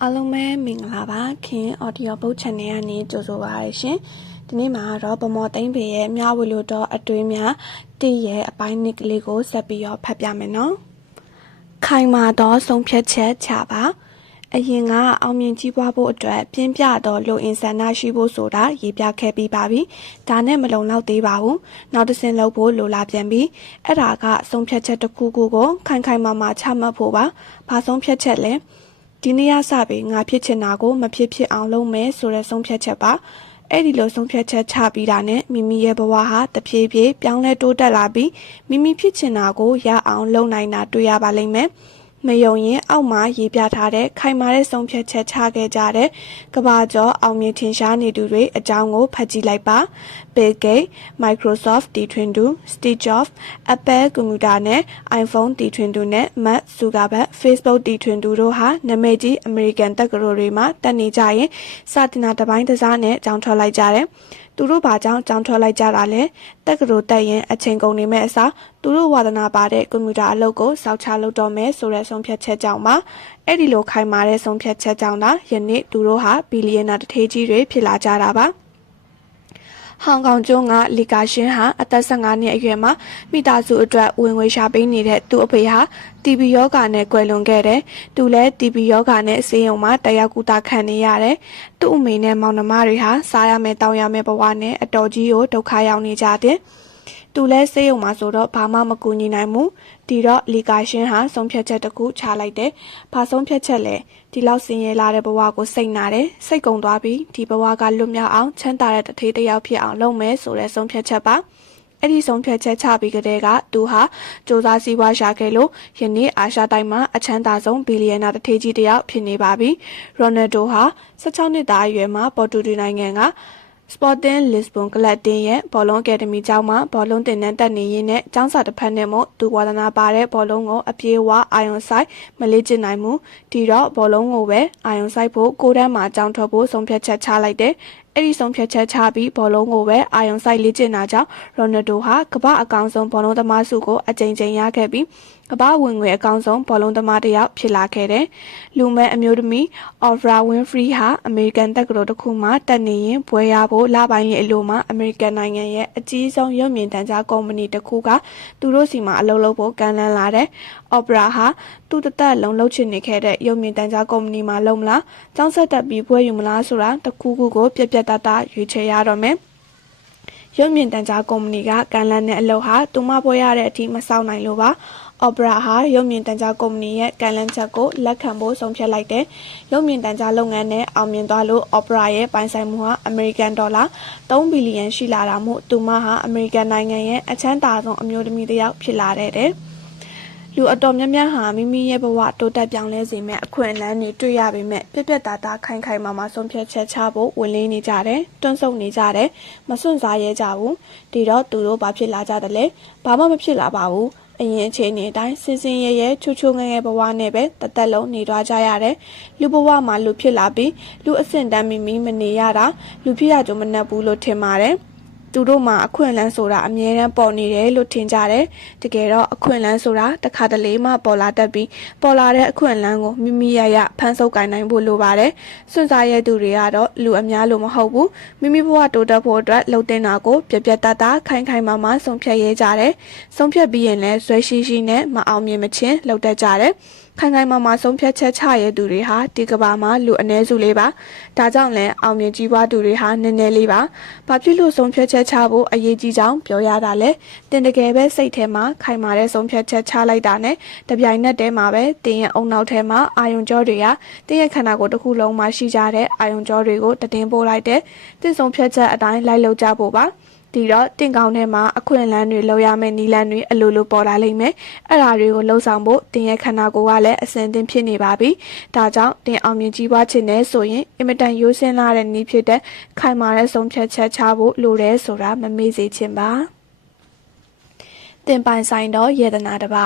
အားလုံးပဲမင်္ဂလာပါခင် Audio Book Channel ကနေကြိုဆိုပါရရှင်ဒီနေ့မှာတော့ဗမော်သိန်းဖေရဲ့မြဝေလို့တော့အတွင်းများတည့်ရဲ့အပိုင်းနှစ်ကလေးကိုဆက်ပြီးတော့ဖတ်ပြမယ်နော်ခိုင်မာသောဆုံးဖြတ်ချက်ချပါအရင်ကအောင်မြင်ကြီးပွားဖို့အတွက်ပြင်းပြသောလူအင်ဆန္ဒရှိဖို့ဆိုတာရေးပြခဲ့ပြီးပါပြီဒါနဲ့မလုံလောက်သေးပါဘူးနောက်တစ်ဆင့်လုပ်ဖို့လိုလာပြန်ပြီအဲ့ဒါကဆုံးဖြတ်ချက်တစ်ခုခုကိုခိုင်ခိုင်မာမာချမှတ်ဖို့ပါဘာဆုံးဖြတ်ချက်လဲဒီနေ့ရစပြီးငါဖြစ်ချင်တာကိုမဖြစ်အောင်လုပ်မယ်ဆိုတဲ့ဆုံးဖြတ်ချက်ပါအဲ့ဒီလိုဆုံးဖြတ်ချက်ချပြီးတာနဲ့မိမိရဲ့ဘဝဟာတဖြည်းဖြည်းပြောင်းလဲတိုးတက်လာပြီးမိမိဖြစ်ချင်တာကိုရအောင်လုပ်နိုင်တာတွေ့ရပါလိမ့်မယ်မယုံရင်အောက်မှာရေးပြထားတဲ့ခိုင်မာတဲ့ဆုံးဖြတ်ချက်ချခဲ့ကြတဲ့ကမ္ဘာကျော်အောင်မြင်ထင်ရှားနေသူတွေအကြောင်းကိုဖတ်ကြည့်လိုက်ပါ Bill Gates, Microsoft တီထွင်သူ Steve Jobs, Apple ကွန်ပျူတာနဲ့ iPhone တီထွင်သူနဲ့ Mark Zuckerberg, Facebook တီထွင်သူတို့ဟာနာမည်ကြီး American တက္ကသိုလ်တွေမှာတက်နေကြရင်စာတင်တာတစ်ပိုင်းတစ်စားနဲ့ကြောင်းထွက်လိုက်ကြတယ်သူတို့ဘာကြောင့်ကြောင်းထွက်လိုက်ကြတာလဲတက္ကသိုလ်တက်ရင်အချိန်ကုန်နေမဲ့အစားသူတို့ဝါသနာပါတဲ့ကွန်ပျူတာအလုပ်ကိုစောက်ချလုပ်တော့မယ်ဆိုတဲ့ဆုံးဖြတ်ချက်ကြောင့်ပါအဲ့ဒီလိုခိုင်မာတဲ့ဆုံးဖြတ်ချက်ကြောင့်သာယနေ့သူတို့ဟာဘီလီယံနာတထေးကြီးတွေဖြစ်လာကြတာပါဟောင်ကောင်ကျွန်းကလီကာရှင်ဟာအသက်15နှစ်အရွယ်မှာမိသားစုအတွက်ဝင်ငွေရှာပေးနေတဲ့သူ့အဖေဟာတီဘီယောဂါနဲ့ကွယ်လွန်ခဲ့တယ်။သူလည်းတီဘီယောဂါနဲ့ဆေးရုံမှာတရားကူတာခံနေရတယ်။သူ့အမေနဲ့မောင်နှမတွေဟာစားရမယ်တောင်းရမယ်ဘဝနဲ့အတော်ကြီးကိုဒုက္ခရောက်နေကြတယ်။သူလည်းဆေးရုံမှာဆိုတော့ဘာမှမကူညီနိုင်ဘူး။ဒီတော့လီကာရှင်ဟာဆုံးဖြတ်ချက်တစ်ခုချလိုက်တယ်။ဘာဆုံးဖြတ်ချက်လဲ။ဒီလောက်ဆင်းရဲလာတဲ့ဘဝကိုစိတ်နာတယ်။စိတ်ကုန်သွားပြီးဒီဘဝကလွတ်မြောက်အောင်ချမ်းသာတဲ့တထေးတစ်ယောက်ဖြစ်အောင်လုပ်မယ်ဆိုတဲ့ဆုံးဖြတ်ချက်ပါ။အဲ့ဒီဆုံးဖြတ်ချက်ချပြီးကတည်းကသူဟာစူးစမ်းစီးပွားရှာခဲ့လို့ယနေ့အာရှတိုင်းမှာအချမ်းသာဆုံးဘီလီယံနာတထေးကြီးတစ်ယောက်ဖြစ်နေပါပြီ။ရိုနယ်ဒိုဟာ16နှစ်သားအရွယ်မှာပေါ်တူဂီနိုင်ငံကSporting Lisbon ကလပ်တင်းရဲ့ဘောလုံးအကယ်ဒမီကျောင်းမှာဘောလုံးသင်တန်းတက်နေရင်းနဲ့ကျောင်းစာတစ်ဖက်နဲ့မို့သူဝါသနာပါတဲ့ဘောလုံးကိုအပြေးဝအာယုံဆိုင်မလေးကျင်နိုင်ဘူးဒီတော့ဘောလုံးကိုပဲအာယုံဆိုင်ဖို့ကိုတန်းမှာကျောင်းထွက်ဖို့ဆုံးဖြတ်ချက်ချလိုက်တယ်အဲ့ဒီဆုံးဖြတ်ချက်ချပြီးဘောလုံးကိုပဲအာယုံဆိုင်လေ့ကျင့်တာကြောင့်ရိုနယ်ဒိုဟာကမ္ဘာအကောင်ဆုံးဘောလုံးသမားစုကိုအကြိမ်ကြိမ်ရခဲ့ပြီးကမ္ဘာဝင်ငွေအကောင်ဆုံးဘောလုံးသမားတစ်ယောက်ဖြစ်လာခဲ့တယ်။လူမဲအမျိုးသမီး Oprah Winfrey ဟာအမေရိကန်တက္ကသိုလ်တစ်ခုမှာတက်နေရင်ဘွဲရဖို့လပိုင်းလေးအလိုမှာအမေရိကန်နိုင်ငံရဲ့အကြီးဆုံးရုပ်မြင်သံကြားကုမ္ပဏီတစ်ခုကသူတို့စီမှာအလုပ်လုပ်ဖို့ကမ်းလှမ်းလာတယ်။ Oprah ဟာသူ့တသက်လုံးလှုပ်ချင်နေခဲ့တဲ့ရုပ်မြင်သံကြားကုမ္ပဏီမှာလုပ်မလား။ကျောင်းဆက်တက်ပြီးဘွဲယူမလားဆိုတာတစ်ခုခုကိုပြက်ပြက်တတ်ရွေးချယ်ရတော့မယ်ရုပ်မြင်သံကြားကုမ္ပဏီကကန်လန်တဲ့အလုပ်ဟာသူမပွဲရတဲ့အထိမဆောင်နိုင်လို့ပါအော်ပရာဟာရုပ်မြင်သံကြားကုမ္ပဏီရဲ့ကန်လန်ချက်ကိုလက်ခံဖို့ဆုံးဖြတ်လိုက်တယ်ရုပ်မြင်သံကြားလုပ်ငန်းနဲ့အောင်မြင်သွားလို့အော်ပရာရဲ့ပိုင်ဆိုင်မှုဟာအမေရိကန်ဒေါ်လာ3ဘီလီယံရှိလာတာမို့သူမဟာအမေရိကန်နိုင်ငံရဲ့အချမ်းသာဆုံးအမျိုးသမီးတစ်ယောက်ဖြစ်လာတဲ့လူအတော်များများဟာမိမိရဲ့ဘဝတိုးတက်ပြောင်းလဲစေမဲ့အခွင့်အလမ်းတွေတွေ့ရပေမဲ့ပြက်ပြက်သားသားခိုင်ခိုင်မာမာဆုံးဖြတ်ချက်ချဖို့ဝင်လေးနေကြတယ်တွန်းဆုတ်နေကြတယ်မစွန့်စားရဲကြဘူးဒီတော့သူတို့ဘာဖြစ်လာကြတယ်လဲဘာမှမဖြစ်လာပါဘူးအရင်အခြေအနေအတိုင်းစင်စင်ရဲရဲချိုချိုငယ်ငယ်ဘဝနဲ့ပဲတသက်လုံးနေသွားကြရတယ်လူဘဝမှာလူဖြစ်လာပြီးလူအဆင့်တန်းမိမနေရတာလူဖြစ်ရကြမနှက်ဘူးလို့ထင်ပါတယ်သူတို့မှာအခွင့်အလမ်းဆိုတာအမြဲတမ်းပေါ်နေတယ်လို့ထင်ကြတယ်တကယ်တော့အခွင့်အလမ်းဆိုတာတစ်ခါတလေမှပေါ်လာတတ်ပြီးပေါ်လာတဲ့အခွင့်အလမ်းကိုမိမိရဖန်ဆုပ်ကိုင်နိုင်ဖို့လိုပါတယ်စွန့်စားရတဲ့သူတွေကတော့လူအများလို့မဟုတ်ဘူးမိမိဘဝတိုးတက်ဖို့အတွက်လှုပ်တင်တာကိုပြက်ပြက်တတ်တာခိုင်ခိုင်မာမာဆုံးဖြတ်ရဲကြတယ်ဆုံးဖြတ်ပြီးရင်လည်းဇွဲရှိရှိနဲ့မအောင်မြင်မချင်းလှုပ်တတ်ကြတယ်ခိုင်ခိုင်မာမာဆုံးဖြတ်ချက်ချရဲသူတွေဟာဒီကဘာမှာလူအ ਨੇ စုလေးပါဒါကြောင့်လည်းအောင်မြင်ကြီးပွားသူတွေဟာနည်းနည်းလေးပါဘာဖြစ်လို့ဆုံးဖြတ်ချက်ချဖို့အရေးကြီးကြောင်းပြောရတာလဲတင်တကယ်ပဲစိတ်ထဲမှာခိုင်မာတဲ့ဆုံးဖြတ်ချက်ချလိုက်တာနဲ့တပြိုင်နက်တည်းမှာပဲတင်ရဲ့အုံနောက်ထဲမှာအာယုံကြောတွေကတင်ရဲ့ခန္ဓာကိုယ်တစ်ခုလုံးမှာရှိကြတဲ့အာယုံကြောတွေကိုတည်င်းပို့လိုက်တဲ့တင်ဆုံးဖြတ်ချက်အတိုင်းလိုက်လုပ်ကြဖို့ပါဒီတော့တင်ကောင်းထဲမှာအခွင့်အလမ်းတွေလောက်ရမယ့်နီလန်းတွေအလိုလိုပေါ်လာလိမ့်မယ်အဲ့ဒါတွေကိုလှုံ့ဆော်ဖို့တင်ရဲ့ခန္ဓာကိုယ်ကလည်းအစဉ်အသင့်ဖြစ်နေပါပြီဒါကြောင့်တင်အောင်မြင်ကြီးပွားခြင်းနဲ့ဆိုရင်အင်မတန်ရိုးစင်းလာတဲ့နည်းဖြစ်တဲ့ခိုင်မာတဲ့ဆုံးဖြတ်ချက်ချဖို့လိုတယ်ဆိုတာမမေ့စေချင်ပါတင်ပိုင်ဆိုင်တော့ယေဒနာတပါ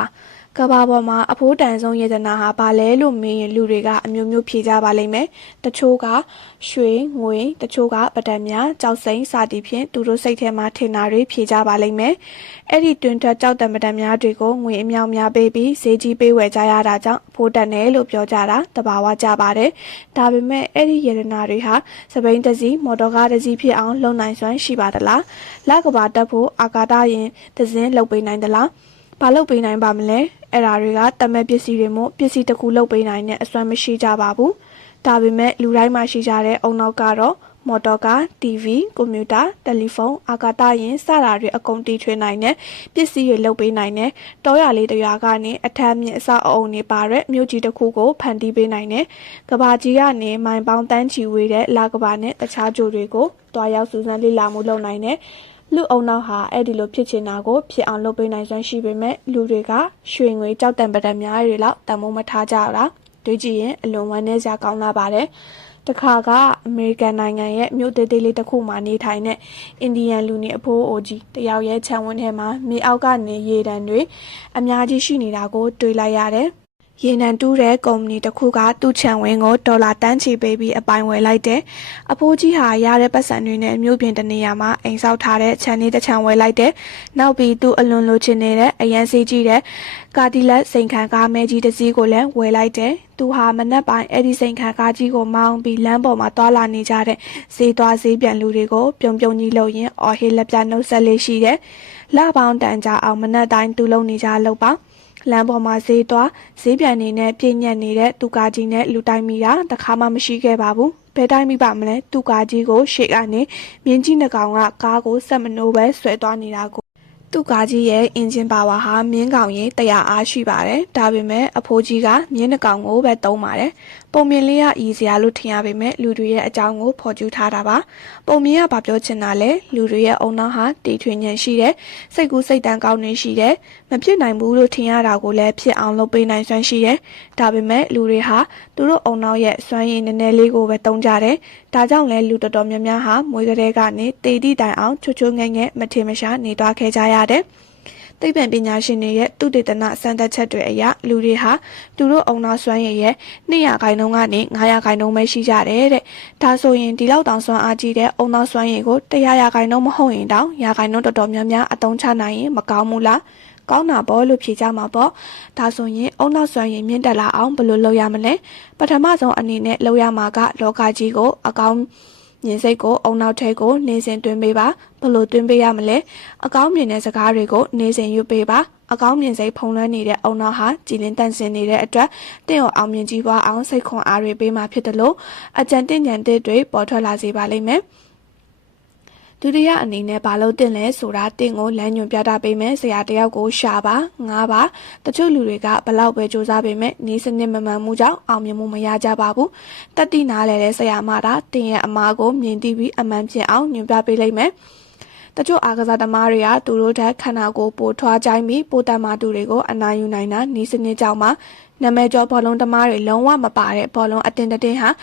ကဘာပေါ်မှာအဖိုးတန်ဆုံးယေဒနာဟာဘာလဲလို့မေးရင်လူတွေကအမျိုးမျိုးဖြေကြပါလိမ့်မယ်။တချို့ကရွှေငွေတချို့ကပဒံများကြောက်စိမ့်စသည်ဖြင့်သူတို့စိတ်ထဲမှာထင်တာတွေဖြေကြပါလိမ့်မယ်။အဲ့ဒီတွင်ထွက်ကြောက်တံပဒံများတွေကိုငွေအမြောက်များပေးပြီးဈေးကြီးပေးဝယ်ကြရတာကြောင့်အဖိုးတန်တယ်လို့ပြောကြတာတဘာဝကြပါတယ်။ဒါပေမဲ့အဲ့ဒီယေဒနာတွေဟာစပိန်တစည်းမော်တော်ကားတစည်းဖြစ်အောင်လုံနိုင်စွမ်းရှိပါသလား။လကဘာတက်ဖို့အာကာသယာဉ်တစင်းလုပ်ပေးနိုင်သလား။ဘာလုပ်ပေးနိုင်ပါမလဲ။အဲ့ဓာတွေကတမက်ပစ္စည်းတွေမို့ပစ္စည်းတစ်ခုလုပ်ပေးနိုင်တဲ့အစွမ်းမရှိကြပါဘူး။ဒါပေမဲ့လူတိုင်းမှာရှိကြတဲ့အုံနောက်ကတော့မော်တော်ကား TV ကွန်ပျူတာတယ်လီဖုန်းအာကာသယာဉ်စတာတွေအကုန်တီထွင်နိုင်တဲ့ပစ္စည်းတွေလုပ်ပေးနိုင်တဲ့တောရလေးတရွာကနေအထက်မြင့်အဆောက်အအုံတွေပါတဲ့မြို့ကြီးတစ်ခုကိုဖန်တီးပေးနိုင်တဲ့ကဘာကြီးကနေမိုင်ပေါင်းတန်းချီဝေးတဲ့လာကဘာနဲ့တခြားကြိုတွေကိုတွားရောက်စူးစမ်းလေ့လာမှုလုပ်နိုင်တဲ့လူအုံနောက်ဟာအဲ့ဒီလိုဖြစ်ချင်တာကိုဖြစ်အောင်လုပ်ပေးနိုင်စွမ်းရှိပေမဲ့လူတွေကရွှေငွေကြောက်တံပဒံများတွေလောက်တန်ဖိုးမထားကြတာတွေးကြည့်ရင်အလွန်ဝမ်းနည်းစရာကောင်းလာပါတယ်တခါကအမေရိကန်နိုင်ငံရဲ့မြို့သေးသေးလေးတစ်ခုမှာနေထိုင်တဲ့အိန္ဒိယလူနေအဖိုးအိုကြီးတယောက်ရဲ့ခြံဝန်းထဲမှာမြေအောက်ကနေရေတံတွေအများကြီးရှိနေတာကိုတွေ့လိုက်ရတယ်ရေနံတူးတဲ့ကုမ္ပဏီတစ်ခုကသူ့ခြံဝင်းကိုဒေါ်လာတန်းချီပေးပြီးအပိုင်ဝယ်လိုက်တယ်။အဖိုးကြီးဟာရတဲ့ပတ်စံတွေနဲ့မြို့ပြင်တနေရာမှာအိမ်ဆောက်ထားတဲ့ခြံလေးတစ်ခြံဝယ်လိုက်တယ်။နောက်ပြီးသူ့အလွန်လိုချင်နေတဲ့အရန်စီကြီးတဲ့ကာဒီလက်စိန်ခံကားမဲကြီးတစ်စီးကိုလည်းဝယ်လိုက်တယ်။သူဟာမနက်ပိုင်းအဲ့ဒီစိန်ခံကားကြီးကိုမောင်းပြီးလမ်းပေါ်မှာတွာလာနေကြတဲ့ဈေးသွားဈေးပြန်လူတွေကိုပြုံပြုံကြီးလို့ရင်အော်ဟေးလက်ပြနှုတ်ဆက်လေးရှိတယ်။လပေါင်းတန်ကြအောင်မနက်တိုင်းသူလုံနေကြလို့ပါလမ်းပေါ်မှာဈေးသွားဈေးပြန်နေနဲ့ပြည့်ညက်နေတဲ့သူကားကြီးနဲ့လူတိုင်းမိတာတခါမှမရှိခဲ့ပါဘူးဘယ်တိုင်းမိပါမလဲသူကားကြီးကိုရှေ့ကနေမြင်းကြီးနှကောင်ကကားကိုဆက်မနိုးပဲဆွဲသွားနေတာကိုသူကားကြီးရဲ့အင်ဂျင်ပါဝါဟာမြင်းကောင်ရင်100အားရှိပါတယ်ဒါပေမဲ့အဖိုးကြီးကမြင်းနှကောင်ကိုပဲသုံးပါတယ်ပုံမြင်လေးရဤစရာလို့ထင်ရပေမဲ့လူတွေရဲ့အကြောင်းကိုဖော်ကျူးထားတာပါပုံမြင်ကဘာပြောချင်တာလဲလူတွေရဲ့အုံနောက်ဟာတီထွင်ဉဏ်ရှိတယ်စိတ်ကူးစိတ်တန်ကောင်းနေရှိတယ်မဖြစ်နိုင်ဘူးလို့ထင်ရတာကိုလည်းဖြစ်အောင်လုပ်ပေးနိုင်စွမ်းရှိတယ်ဒါပေမဲ့လူတွေဟာသူတို့အုံနောက်ရဲ့စွမ်းရည်နည်းနည်းလေးကိုပဲသုံးကြတယ်ဒါကြောင့်လဲလူတော်တော်များများဟာမွေးကလေးကနေတေတီတိုင်အောင်ချွတ်ချွတ်ငဲ့ငဲ့မထင်မရှားနေသွားခဲ့ကြရတယ်သိပ္ပံပညာရှင်တွေရဲ့သုတေသနစမ်းသပ်ချက်တွေအရလူတွေဟာသူတို့အုံနောက်စွမ်းရည်ရဲ့200ခိုင်နှုန်းကနေ900ခိုင်နှုန်းပဲရှိကြတယ်တဲ့ဒါဆိုရင်ဒီလောက်တောင်စွမ်းအားကြီးတဲ့အုံနောက်စွမ်းရည်ကို100ခိုင်နှုန်းမဟုတ်ရင်တောင်ရာခိုင်နှုန်းတော်တော်များများအသုံးချနိုင်ရင်မကောင်းဘူးလားကောင်းတာပေါ့လို့ဖြေကြမှာပေါ့ဒါဆိုရင်အုံနောက်စွမ်းရည်မြင့်တက်လာအောင်ဘယ်လိုလုပ်ရမလဲပထမဆုံးအနေနဲ့လုပ်ရမှာကလောကကြီးကိုအကောင်းမြင်စိတ်ကိုအုံနောက်ထဲကိုနေစဉ်တွင်ပေးပါဘလို့တွင်ပေးရမလဲအကောင်းမြင်တဲ့စကားတွေကိုနေစဉ်ရွတ်ပေးပါအကောင်းမြင်စိတ်ဖုံးလွှမ်းနေတဲ့အုံနောက်ဟာကြည်လင်တန့်စင်နေတဲ့အတွက်တင့်ကိုအောင်မြင်ကြီးပွားအောင်စိတ်ခွန်အားတွေပေးမှဖြစ်တယ်လို့အကြံတင်ဉာဏ်တွေပေါ်ထွက်လာစေပါလိမ့်မယ်ဒုတိယအနေနဲ့ဘာလို့တင်လဲဆိုတာတင့်ကိုလမ်းညွှန်ပြတာပေးမယ်ဆရာတယောက်ကိုရှာပါငားပါတချို့လူတွေကဘလောက်ပဲစူးစမ်းပေးမယ်နီးစနစ်မမှန်မှုကြောင့်အောင်မြင်မှုမရကြပါဘူးတတိနားလဲတဲ့ဆရာမတာတင်ရဲ့အမားကိုမြင်သိပြီးအမှန်ဖြစ်အောင်ညွှန်ပြပေးလိုက်မယ်တချို့အားကစားသမားတွေကသူတို့ထက်ခန္ဓာကိုယ်ပိုထွားကြိုင်းပြီးပိုတန်မာသူတွေကိုအနိုင်ယူနိုင်တာနီးစနစ်ကြောင့်မှာနာမည်ကျော်ဘောလုံးသမားတွေလုံးဝမပါတဲ့ဘောလုံးအတင်းတတင်းဟာ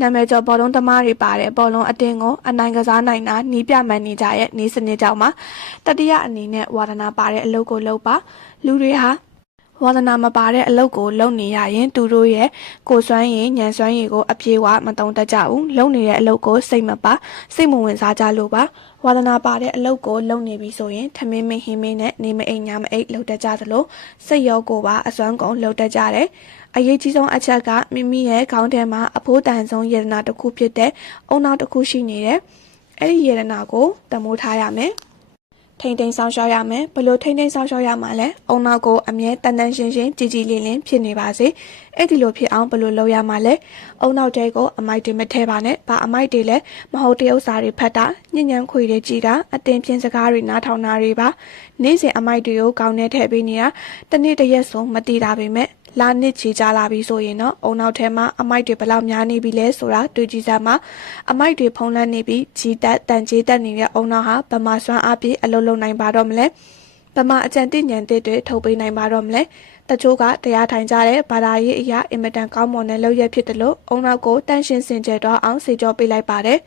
နာမည်ကျော်ဘောလုံးသမားတွေပါတဲ့ဘောလုံးအတင်းကိုအနိုင်ကစားနိုင်တာနီးပြမန်နေကြရဲ့နီးစနစ်ကြောင့်မှာတတိယအနေနဲ့ဝါဒနာပါတဲ့အလုပ်ကိုလုပ်ပါလူတွေဟာဝါဒနာမပါတဲ့အလုပ်ကိုလုပ်နေရရင်သူတို့ရဲ့ကိုယ်စွမ်းရည်ဉာဏ်စွမ်းရည်ကိုအပြေးဝမသုံးတတ်ကြဘူးလုပ်နေတဲ့အလုပ်ကိုစိတ်မပါစိတ်မဝင်စားကြလို့ပါဝါဒနာပါတဲ့အလုပ်ကိုလုပ်နေပြီဆိုရင်ထမင်းမဟင်းမင်းနဲ့နေမအိမ်ညမအိမ်လုပ်တတ်ကြသလိုစိတ်ရောကိုယ်ပါအစွမ်းကုန်လုပ်တတ်ကြတယ်အရေးကြီးဆုံးအချက်ကမိမိရဲ့ခေါင်းထဲမှာအဖိုးတန်ဆုံးယေဒနာတစ်ခုဖြစ်တဲ့အုံနောက်တစ်ခုရှိနေတယ်အဲ့ဒီယေဒနာကိုတမိုးထားရမယ်ထိန်ထိန်ဆောင်ရှောက်ရမယ်ဘလို့ထိန်ထိန်ဆောင်ရှောက်ရမှာလဲအုံနောက်ကိုအမြဲတန်တန်ရှင်းရှင်းကြည်ကြည်လင်းလင်းဖြစ်နေပါစေအဲ့ဒီလိုဖြစ်အောင်ဘလို့လုပ်ရမှာလဲအုံနောက်တဲကိုအမိုက်တွေမထဲပါနဲ့ဘာအမိုက်တွေလဲမဟုတ်တရုပ်စာတွေဖတ်တာညဉ့်ညမ်းခွေတွေကြည်တာအတင်ပြင်းစကားတွေနားထောင်တာတွေပါနေ့စဉ်အမိုက်တွေကိုကောင်းနေထည့်ပေးနေတာတနေ့တရက်ဆုံးမတည်တာပေမဲ့လာနစ်ချီကြလာပြီဆိုရင်တော့အုံနောက်ထဲမှာအမိုက်တွေဘလောက်များနေပြီလဲဆိုတာတွေ့ကြည့်စမ်းပါအမိုက်တွေဖုံးလွှမ်းနေပြီးကြီးတက်တန်ကြီးတက်နေတဲ့အုံနောက်ဟာဗမာစွမ်းအားပြည့်အလုံးလုံးနိုင်ပါတော့မလဲဗမာအကြံတိဉာဏ်တွေထုတ်ပေးနိုင်ပါတော့မလဲတချို့ကတရားထိုင်ကြတဲ့ဘာသာရေးအရာအင်မတန်ကောင်းမွန်တဲ့လုပ်ရဖြစ်တယ်လို့အုံနောက်ကိုတန့်ရှင်းစင်ကြယ်တော့အောင်စေကြောပေးလိုက်ပါတယ်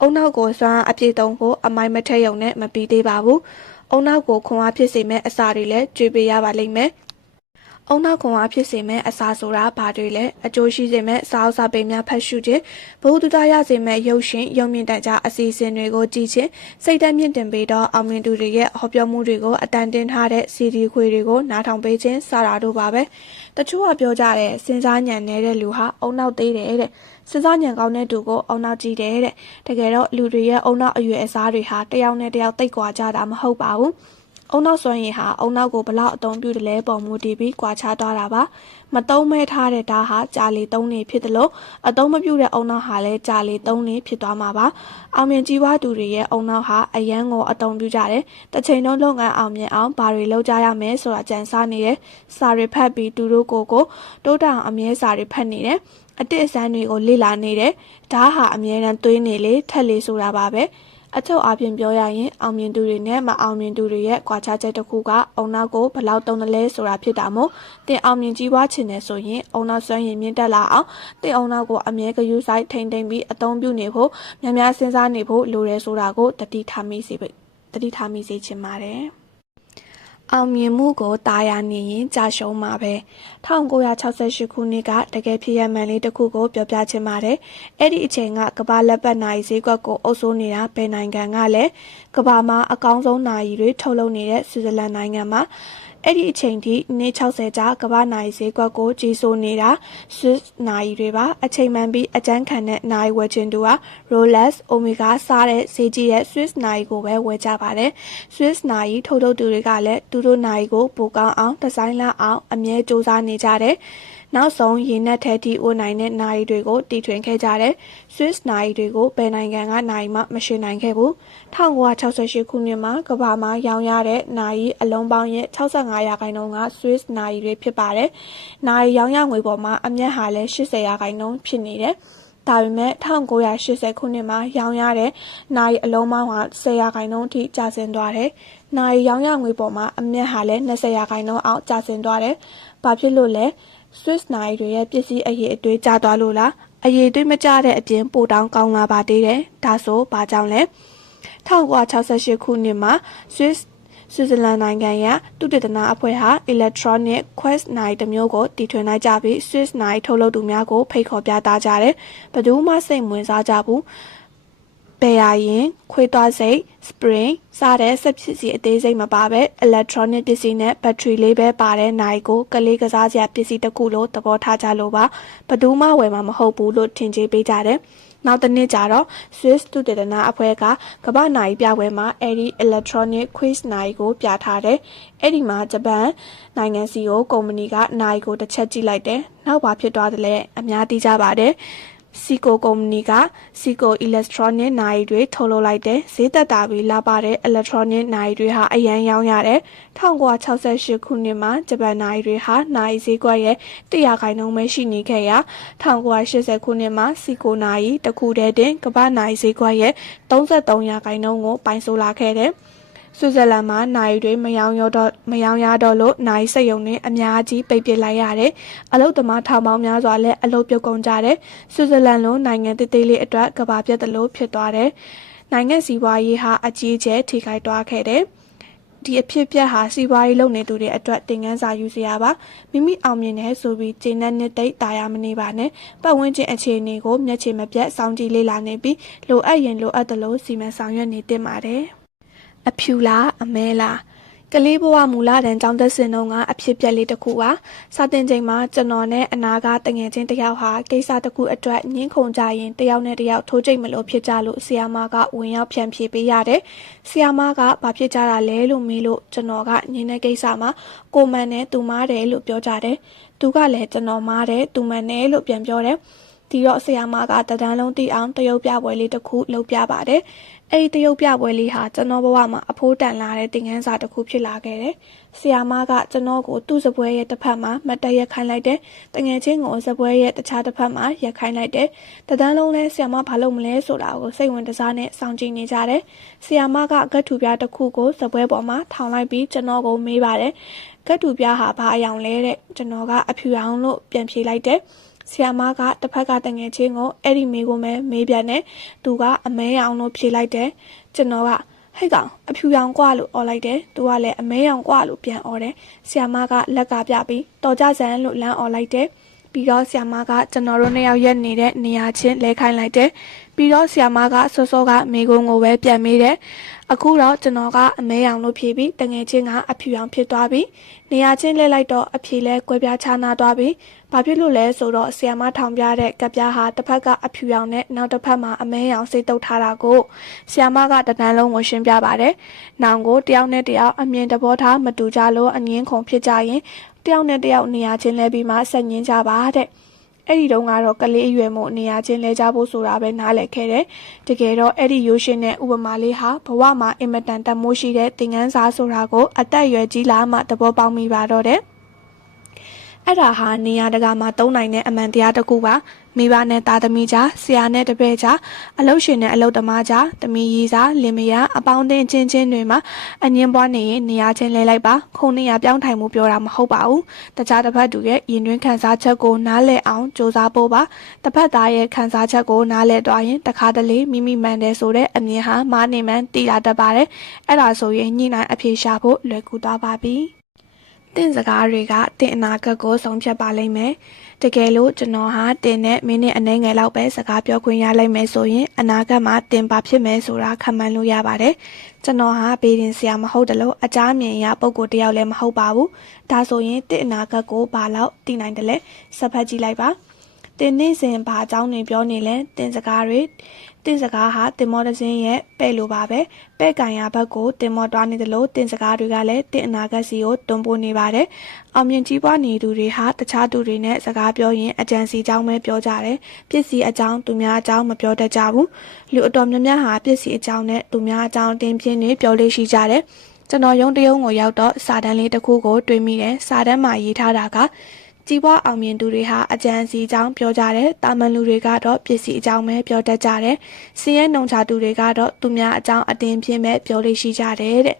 အုံနောက်ကိုစွမ်းအပြည့်သုံးဖို့အမိုက်မထက်ရုံနဲ့မပြီးသေးပါဘူးအုံနောက်ကိုခွန်အားဖြစ်စေမဲ့အစာတွေလည်းကျွေးပေးရပါလိမ့်မယ် အုံနောက်ခွန်အားဖြစ်စေမဲ့အစာဆိုတာဘာတွေလဲအကျိုးရှိစေမဲ့စားအုပ်စာပေများဖတ်ရှုခြင်းဘုဒ္ဓတရားရစေမဲ့ရုပ်ရှင်ရုံမြင့်တန်ကြအစီအစဉ်တွေကိုကြည့်ခြင်းစိတ်ဓာတ်မြင့်တင်ပေးတော့အောင်မြင်သူတွေရဲ့ဟောပြောမှုတွေကိုအတန်တင်ထားတဲ့စီဒီခွေတွေကိုနားထောင်ပေးခြင်းစတာတို့ပါပဲတချို့ကပြောကြတဲ့စဉ်းစားဉာဏ်နေတဲ့လူဟာအုံနောက်သေးတယ်တဲ့စဉ်းစားဉာဏ်ကောင်းတဲ့သူကိုအုံနောက်ကြည့်တယ်တဲ့တကယ်တော့လူတွေရဲ့အုံနောက်အရွယ်အစားတွေဟာတယောက်နဲ့တယောက်တိတ်ကွာကြတာမဟုတ်ပါဘူးအုံနောက်စွမ်းရည်ဟာအုံနောက်ကိုဘလောက်အသုံးပြုတယ်လဲပုံမူတည်ပြီးကွာခြားသွားတာပါမသုံးမဲထားတဲ့ဓာတ်ဟာကြာလေသုံးနေဖြစ်တယ်လို့အသုံးမပြုတဲ့အုံနောက်ဟာလည်းကြာလေသုံးနေဖြစ်သွားမှာပါအောင်မြင်ကြီးပွားသူတွေရဲ့အုံနောက်ဟာအရန်ကိုအသုံးပြုကြတယ်တစ်ချိန်လုံးလုပ်ငန်းအောင်မြင်အောင်ဘာတွေလုပ်ကြရမလဲဆိုတာကြံစားနေတယ်စာတွေဖတ်ပြီးသူတို့ကိုတိုးတောင်အမြဲစာတွေဖတ်နေတယ်အတစ်အစမ်းတွေကိုလေ့လာနေတယ်ဒါဟာအမြဲတမ်းသွေးနေလေထက်လေဆိုတာပါပဲအချုပ်အပြင်ပြောရရင်အောင်မြင်သူတွေနဲ့မအောင်မြင်သူတွေရဲ့ကွာခြားချက်တစ်ခုကအုံနောက်ကိုဘယ်လောက်တုံးတယ်လဲဆိုတာဖြစ်တာမို့တင်အောင်မြင်ကြီးပွားခြင်းနဲ့ဆိုရင်အုံနောက်စွမ်းရည်မြင့်တက်လာအောင်တင်အုံနောက်ကိုအမြဲဂရုစိုက်ထိန်သိမ်းပြီးအသုံးပြုနေဖို့များများစဉ်းစားနေဖို့လိုတယ်ဆိုတာကိုတတိထားမိစေချင်ပါတယ်အောင်မြင်မှုကိုတာယာနေရင်ကြာရှုံးမှာပဲ1968ခုနှစ်ကတကယ်ဖြစ်ရမှန်လေးတစ်ခုကိုပြောပြချင်ပါတယ်အဲ့ဒီအချိန်ကကမ္ဘာလက်ပတ်နိုင်ဈေးကွက်ကိုအုပ်စိုးနေတာဘယ်နိုင်ငံကလဲကမ္ဘာမှာအကောင်းဆုံးနိုင်တွေထုတ်လုပ်နေတဲ့ဆွစ်ဇာလန်နိုင်ငံမှာအဲ့ဒီအချိန်ထိနေ့60ကြာကမ္ဘာနိုင်ဈေးကွက်ကိုကြီးစိုးနေတာ Swiss နိုင်တွေပါအချိန်မှန်ပြီးအကျန်းခံတဲ့နိုင်ဝယ်ခြင်းသူဟာ Rolex, Omega စားတဲ့ဈေးကြီးတဲ့ Swiss နိုင်ကိုပဲဝယ်ကြပါတယ် Swiss နိုင်ထုတ်လုပ်သူတွေကလည်းသူတို့နိုင်ကိုပိုကောင်းအောင်ဒီဇိုင်းလာအောင်အမြဲစူးစမ်းနေကြတယ်နောက်ဆုံးရေနက်ထဲထိအိုးနိုင်တဲ့နိုင်တွေကိုတီထွင်ခဲ့ကြတယ် Swiss နိုင်တွေကိုဘယ်နိုင်ငံကနိုင်မှမရှင်နိုင်ခဲ့ဘူး1968ခုနှစ်မှာကမ္ဘာမှာရောင်းရတဲ့နိုင်အလုံးပေါင်းရဲ့65%က Swiss နိုင်တွေဖြစ်ပါတယ်နိုင်ရောင်းရငွေပေါ်မှာအမြတ်ဟာလည်း80%ဖြစ်နေတယ်ဒါပေမဲ့1980ခုနှစ်မှာရောင်းရတဲ့နိုင်အလုံးပေါင်းဟာ10%ထိကျဆင်းသွားတယ်။နိုင်ရောင်းရငွေပေါ်မှာအမြတ်ဟာလည်း20%အောင်ကျဆင်းသွားတယ်။ဘာဖြစ်လို့လဲ။ Swiss နိုင်တွေရဲ့ပစ္စည်းအရေးအသွေးကျသွားလို့လား။အရေးအသွေးမကျတဲ့အပြင်ပိုတောင်ကောင်းလာပါသေးတယ်။ဒါဆိုဘာကြောင့်လဲ။1968ခုနှစ်မှာ ဆွစ်ဇာလန်နိုင်ငံရဲ့သုတေသနအဖွဲ့ဟာ Electronic Quest နိုင်တစ်မျိုးကိုတီထွင်လိုက်ကြပြီး Swiss နိုင်ထုတ်လုပ်သူများကိုဖိတ်ခေါ်ပြသကြတယ်။ဘယ်သူမှစိတ်ဝင်စားကြဘူး။ဘယ်ရရင်ခွေးသွားစိတ် spring စတဲ့စက်ပစ္စည်းအသေးစိတ်မပါပဲ electronic ပစ္စည်းနဲ့ဘက်ထရီလေးပဲပါတဲ့နိုင်ကိုကလေးကစားစရာပစ္စည်းတစ်ခုလို့သဘောထားကြလို့ပါဘယ်သူမှဝယ်မှာမဟုတ်ဘူးလို့ထင်ကြေးပေးကြတယ်နောက်တစ်နေ့ကျတော့ Swiss သုတေသနအဖွဲ့ကကမ္ဘာနိုင်ပြပွဲမှာအဲ့ဒီ electronic quiz နိုင်ကိုပြထားတယ်အဲ့ဒီမှာဂျပန်နိုင်ငံစီကိုကုမ္ပဏီကနိုင်ကိုတစ်ချက်ကြည့်လိုက်တယ်နောက်ဘာဖြစ်သွားတယ်လဲအများသိကြပါတယ်စီကိုကုမ္ပဏီကစီကို electronic နိုင်တွေထုတ်လုပ်လိုက်တယ်ဈေးသက်သာပြီးလာပါတဲ့ electronic နိုင်တွေဟာအရန်ရောင်းရတယ်1968ခုနှစ်မှာဂျပန်နိုင်တွေဟာနိုင်ဈေးကွက်ရဲ့100%ပဲရှိနေခဲ့ရာ1980ခုနှစ်မှာစီကိုနိုင်တစ်ခုတည်းတင်ကမ္ဘာနိုင်ဈေးကွက်ရဲ့33%ကိုပိုင်ဆိုလာခဲ့တယ်ဆွစ်ဇာလန်မှာနိုင်တွေမယောင်းရတော့လို့နိုင်စက်ရုံနဲ့အများကြီးပိတ်ပစ်လိုက်ရတယ်။အလုတ်သမားထောင်ပေါင်းများစွာလည်းအလုတ်ပြုတ်ကုန်ကြတယ်။ဆွစ်ဇာလန်လိုနိုင်ငံသေးသေးလေးအတွက်ကဘာပြတ်တယ်လို့ဖြစ်သွားတယ်။နိုင်ငံစီးပွားရေးဟာအကြီးအကျယ်ထိခိုက်သွားခဲ့တယ်။ဒီအဖြစ်ပြက်ဟာစီးပွားရေးလုပ်နေသူတွေအတွက်သင်ခန်းစာယူစရာပါမိမိအောင်မြင်နေဆိုပြီးကျင်းတဲ့နှစ်သိမ့်တာယာမနေပါနဲ့ပတ်ဝန်းကျင်အခြေအနေကိုမျက်ခြေမပြတ်စောင့်ကြည့်လေ့လာနေပြီးလိုအပ်ရင်လိုအပ်သလိုစီမံဆောင်ရွက်နေသင့်ပါတယ်အဖြူလားအမဲလားကလေးဘဝမူလတန်းကျောင်းသက်စဉ်တုန်းကအဖြစ်ပြက်လေးတစ်ခုပါစာသင်ချိန်မှာကျွန်တော်နဲ့အနာကတငယ်ချင်းတစ်ယောက်ဟာကိစ္စတစ်ခုအတွက်ညှင်းခုန်ကြရင်တစ်ယောက်နဲ့တစ်ယောက်ထိုးကြိတ်မလို့ဖြစ်ကြလို့ဆီယာမကဝင်ရောက်ဖြန့်ဖြေပေးရတယ်ဆီယာမကဘာဖြစ်ကြတာလဲလို့မေးလို့ကျွန်တော်ကညင်းတဲ့ကိစ္စမှာကိုမန်နဲ့သူမားတယ်လို့ပြောကြတယ်သူကလည်းကျွန်တော်မားတယ်သူမန်တယ်လို့ပြန်ပြောတယ်ဒီတော့ဆီယာမကတဒန်းလုံးတီးအောင်တရုတ်ပြပွဲလေးတစ်ခုလုပ်ပြပါတယ်အဲ့ဒီတရုတ်ပြပွဲလေးဟာကျွန်တော်ဘဝမှာအဖိုးတန်လာတဲ့သင်ခန်းစာတစ်ခုဖြစ်လာခဲ့တယ်။ဆီယာမကကျွန်တော်ကိုသူ့စပွဲရဲ့တစ်ဖက်မှာမတ်တက်ရက်ခိုင်းလိုက်တယ်။တငယ်ချင်းကိုစပွဲရဲ့တခြားတစ်ဖက်မှာရက်ခိုင်းလိုက်တယ်။တဒန်းလုံးလဲဆီယာမဘာလုပ်မလဲဆိုတာကိုစိတ်ဝင်စားနဲ့စောင့်ကြည့်နေကြတယ်။ဆီယာမကဂတ်ထူပြားတစ်ခုကိုစပွဲပေါ်မှာထောင်လိုက်ပြီးကျွန်တော်ကိုမေးပါတယ်။ဂတ်ထူပြားဟာဘာအယောင်လဲတဲ့ကျွန်တော်ကအဖြူအောင်လို့ပြန်ဖြေလိုက်တယ်။ဆီယာမကတစ်ဖက်ကတငယ်ချင်းကိုအဲ့ဒီမေးကိုမေးပြန်တယ်သူကအမဲရောင်လို့ဖြေလိုက်တယ်ကျွန်တော်က ဟဲ့ကောင်အဖြူရောင်ကွာလို့អော်လိုက်တယ်သူကလည်းအမဲရောင်ကွာလို့ပြန်អော်တယ်ဆီယာမကလက်ကပြပြီးတော်ကြဆန်လို့လမ်းអော်လိုက်တယ်ပြီးတော့ဆီယာမကကျွန်တော်တို့နှစ်ယောက်ရက်နေတဲ့နေရာချင်းလဲခိုင်းလိုက်တယ်ပြီးတော့ဆီယာမကစောစောကမိကုံကိုပဲပြန်မေးတယ်အခုတော့ကျွန်တော်ကအမဲရောင်လို့ဖြေပြီးတငယ်ချင်းကအဖြူရောင်ဖြစ်သွားပြီးနေရာချင်းလဲလိုက်တော့အဖြေလဲကွဲပြားခြားနားသွားပြီးဘာဖြစ်လို့လဲဆိုတော့ဆီယာမထောင်ပြတဲ့ကပ်ပြားဟာတစ်ဖက်ကအဖြူရောင်နဲ့နောက်တစ်ဖက်မှာအမဲရောင်စိတ်တုပ်ထားတာကိုဆီယာမကတန်းလုံးကိုရှင်းပြပါတယ်။နောင်ကိုတယောက်နဲ့တယောက်အမြင်တဘောထားမတူကြလို့အငင်းခုန်ဖြစ်ကြရင်တယောက်နဲ့တယောက်နေရာချင်းလဲပြီးမှဆက်ငင်းကြပါတဲ့။အဲ့ဒီတုန်းကတော့ကလေးအရွယ်မို့နေရာချင်းလဲကြဖို့ဆိုတာပဲနားလည်ခဲ့တယ်။တကယ်တော့အဲ့ဒီရိုးရှင်းတဲ့ဥပမာလေးဟာဘဝမှာအင်မတန်တမိုးရှိတဲ့သင်ခန်းစာဆိုတာကိုအသက်အရွယ်ကြီးလာမှသဘောပေါက်မိပါတော့တယ်။အဲ့ဒါဟာနေရာတကာမှာသုံးနိုင်တဲ့အမှန်တရားတစ်ခုပါမိဘနဲ့သားသမီးကြားဆရာနဲ့တပည့်ကြားအလုပ်ရှင်နဲ့အလုပ်သမားကြားသမီးရီစားလင်မယားအပေါင်းအသင်းချင်းချင်းတွေမှာအငင်းပွားနေရင်နေရာချင်းလဲလိုက်ပါခုံနေရာပြောင်းထိုင်မှုပြောတာမဟုတ်ပါဘူးတခြားတစ်ဖက်သူရဲ့ရင်တွင်းခံစားချက်ကိုနားလည်အောင်စ조사ဖို့ပါတစ်ဖက်သားရဲ့ခံစားချက်ကိုနားလည်သွားရင်တခါတလေမိမိမှန်တယ်ဆိုတဲ့အမြင်ဟာမားနေမှန်းသိလာတတ်ပါတယ်အဲ့ဒါဆိုရင်ညှိနှိုင်းအဖြေရှာဖို့လွယ်ကူသွားပါပြီတင့်စကားတွေကတင့်အနာဂတ်ကိုဆုံးဖြတ်ပါလိမ့်မယ်။တကယ်လို့ကျွန်တော်ဟာတင်နဲ့မိနစ်အနည်းငယ်လောက်ပဲစကားပြောခွင့်ရလိုက်မယ်ဆိုရင်အနာဂတ်မှာတင်ပါဖြစ်မယ်ဆိုတာခန့်မှန်းလို့ရပါတယ်။ကျွန်တော်ဟာဘေးရင်ဆရာမဟုတ်တယ်လို့အကြမ်းမြင်ရပုံကိုတယောက်လည်းမဟုတ်ပါဘူး။ဒါဆိုရင်တင့်အနာဂတ်ကိုဘာလို့သိနိုင်တယ်လဲ။စဖတ်ကြည့်လိုက်ပါ။တင်နေစဉ်ဘာအကြောင်းတွေပြောနေလဲတင်စကားဟာတင်မောတစင်းရဲ့ပဲ့လိုပါပဲပဲ့ကန်ရဘက်ကိုတင်မောတွားနေတယ်လို့တင်စကားတွေကလည်းတင်အနာဂတ်စီကိုတွန်းပို့နေပါတယ်အောင်မြင်ကြီးပွားနေသူတွေဟာတခြားသူတွေနဲ့စကားပြောရင်အကြံစီအကြောင်းပဲပြောကြတယ်ပစ္စည်းအကြောင်းသူများအကြောင်းမပြောတတ်ကြဘူးလူအတော်များများဟာပစ္စည်းအကြောင်းနဲ့သူများအကြောင်းတင်ပြင်းနေပြောလို့ရှိကြတယ်ကျွန်တော်ရုံးတရုံကိုရောက်တော့စာတန်းလေးတစ်ခုကိုတွေ့မိတယ်စာတန်းမှာရေးထားတာကကြီးပွားအောင်မြင်သူတွေဟာအကြံစီအကြောင်းပြောကြတယ်တာမန်လူတွေကတော့ပစ္စည်းအကြောင်းပဲပြောတတ်ကြတယ်စင်းရဲနှုံချသူတွေကတော့သူများအကြောင်းအတင်းပြင်းပဲပြောလို့ရှိကြတယ်တဲ့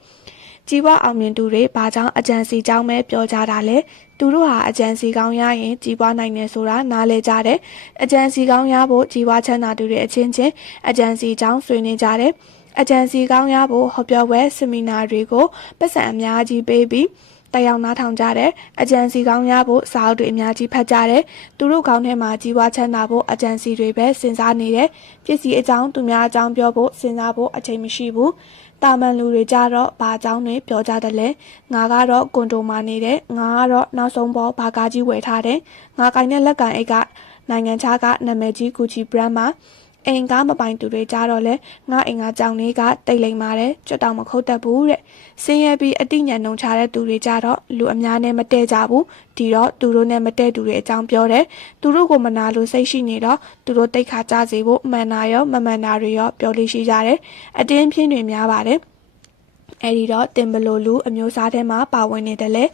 ကြီးပွားအောင်မြင်သူတွေဘာကြောင့်အကြံစီအကြောင်းပဲပြောကြတာလဲသူတို့ဟာအကြံစီကောင်းရရင်ကြီးပွားနိုင်တယ်ဆိုတာနားလည်ကြတယ်အကြံစီကောင်းရဖို့ကြီးပွားချမ်းသာသူတွေအချင်းချင်းအကြံစီအကြောင်းဆွေးနွေးကြတယ်အကြံစီကောင်းရဖို့ဟောပြောပွဲဆီမီနာတွေကိုပတ်စံအများကြီးပေးပြီးတရားနာထောင်ကြတယ်အကြံစီကောင်းရဖို့စာအုပ်တွေအများကြီးဖတ်ကြတယ်သူတို့ကောင်းထဲမှာကြီးပွားချမ်းသာဖို့အကြံစီတွေပဲစဉ်းစားနေတယ်ပစ္စည်းအကြောင်းသူများအကြောင်းပြောဖို့စဉ်းစားဖို့အချိန်မရှိဘူးတာမန်လူတွေကြတော့ဘာအကြောင်းတွေပြောကြတယ်လဲငါကတော့ကွန်ဒိုမှာနေတယ်ငါကတော့နောက်ဆုံးပေါ်ဘာကားကြီးဝယ်ထားတယ်ငါကိုင်းတဲ့လက်ကန်အိတ်ကနိုင်ငံခြားကနာမည်ကြီး Gucci brand မှာအိမ်ကားမပိုင်သူတွေကြတော့လဲငါအိမ်ကကြောင်လေးကတိတ်လိမ်ပါတယ်ကြွတောင်မခုတ်တတ်ဘူးတဲ့စင်းရဲပြီးအတိညာဏ်နှုံချတဲ့သူတွေကြတော့လူအများနဲ့မတည့်ကြဘူးဒီတော့သူတို့နဲ့မတည့်သူတွေအကြောင်းပြောတယ်သူတို့ကိုမနာလို့စိတ်ရှိနေတော့သူတို့တိတ်ခါကြစေဖို့မှန်နာရောမမှန်နာတွေရောပြောလို့ရှိကြတယ်အတင်းပြင်းတွေများပါတယ်အဲ့ဒီတော့တင်ဘလို့လူအမျိုးသားထဲမှာပါဝင်နေတယ်လေ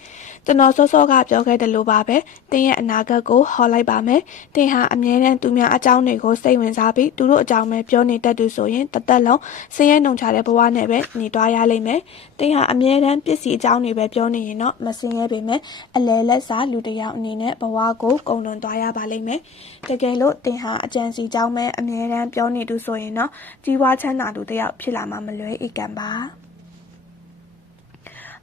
ကျွန်တော်စောစောကပြောခဲ့တယ်လို့ပါပဲတင်ရဲ့အနာဂတ်ကိုဟောလိုက်ပါမယ်တင်ဟာအမြဲတမ်းသူများအကြောင်းတွေကိုစိတ်ဝင်စားပြီးသူတို့အကြောင်းပဲပြောနေတတ်သူဆိုရင်တသက်လုံးဆင်းရဲနှုံချတဲ့ဘဝနဲ့ပဲနေသွားရလိမ့်မယ်တင်ဟာအမြဲတမ်းပစ္စည်းအကြောင်းတွေပဲပြောနေရင်တော့မဆင်းရဲပေမဲ့အလဲလက်စားလူတစ်ယောက်အနေနဲ့ဘဝကိုကုန်လွန်သွားရပါလိမ့်မယ်တကယ်လို့တင်ဟာအကြံစီအကြောင်းပဲအမြဲတမ်းပြောနေသူဆိုရင်တော့ကြီးပွားချမ်းသာသူတစ်ယောက်ဖြစ်လာမှာမလွယ်ဧကန်ပါ